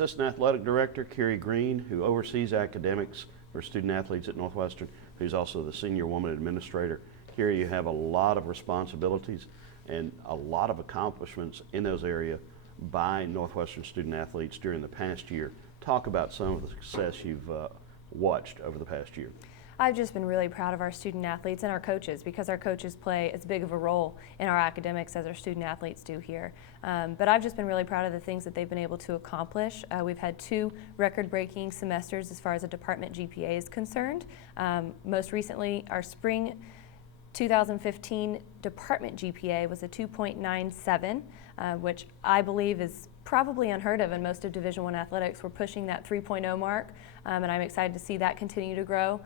Assistant Athletic Director Carrie Greene, who oversees academics for student athletes at Northwestern, who's also the Senior Woman Administrator. Carrie, you have a lot of responsibilities and a lot of accomplishments in those areas by Northwestern student athletes during the past year. Talk about some of the success you've watched over the past year. I've just been really proud of our student athletes and our coaches, because our coaches play as big of a role in our academics as our student athletes do here. But I've just been really proud of the things that they've been able to accomplish. We've had 2 record-breaking semesters as far as a department GPA is concerned. Most recently, our spring 2015 department GPA was a 2.97, which I believe is probably unheard of in most of Division I athletics. We're pushing that 3.0 mark, and I'm excited to see that continue to grow.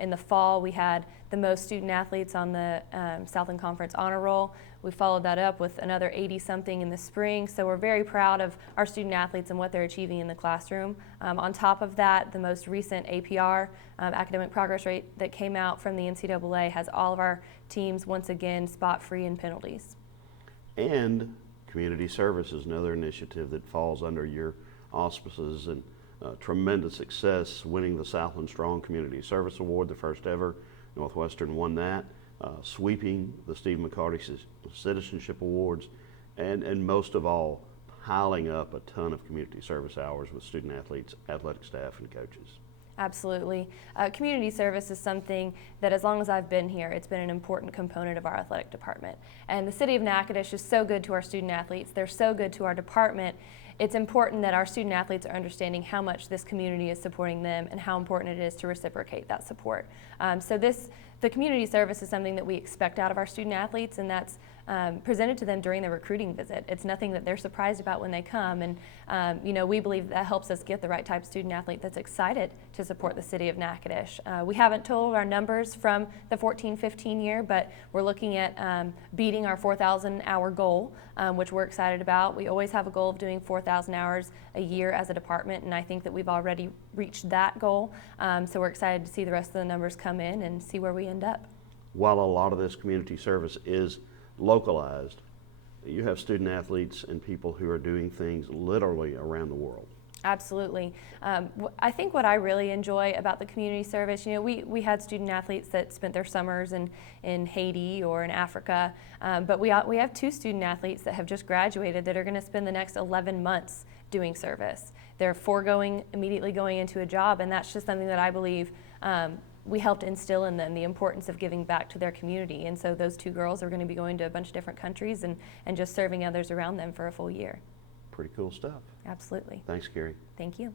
In the fall, we had the most student athletes on the Southland Conference Honor Roll. We followed that up with another 80-something in the spring, so we're very proud of our student athletes and what they're achieving in the classroom. On top of that, the most recent APR, academic progress rate, that came out from the NCAA has all of our teams once again spot-free in penalties. And community service is another initiative that falls under your auspices, and tremendous success winning the Southland Strong Community Service Award, the first ever. Northwestern won that, sweeping the Steve McCarty Citizenship Awards, and most of all, piling up a ton of community service hours with student athletes, athletic staff, and coaches. Absolutely. Community service is something that, as long as I've been here, it's been an important component of our athletic department. And the city of Natchitoches is so good to our student athletes. They're so good to our department. It's important that our student athletes are understanding how much this community is supporting them and how important it is to reciprocate that support. The community service is something that we expect out of our student athletes, and that's presented to them during the recruiting visit. It's nothing that they're surprised about when they come, and we believe that helps us get the right type of student athlete that's excited to support the city of Natchitoches. We haven't told our numbers from the 14-15 year, but we're looking at beating our 4,000 hour goal, which we're excited about. We always have a goal of doing 4,000 hours a year as a department, and I think that we've already reached that goal. So we're excited to see the rest of the numbers come in and see where we end up. While a lot of this community service is localized, you have student athletes and people who are doing things literally around the world. Absolutely. I think what I really enjoy about the community service, we had student athletes that spent their summers in Haiti or in Africa, but we have 2 student athletes that have just graduated that are going to spend the next 11 months doing service. They're immediately going into a job, and that's just something that I believe we helped instill in them, the importance of giving back to their community. And so those 2 girls are going to be going to a bunch of different countries and just serving others around them for a full year. Pretty cool stuff. Absolutely. Thanks, Carrie. Thank you.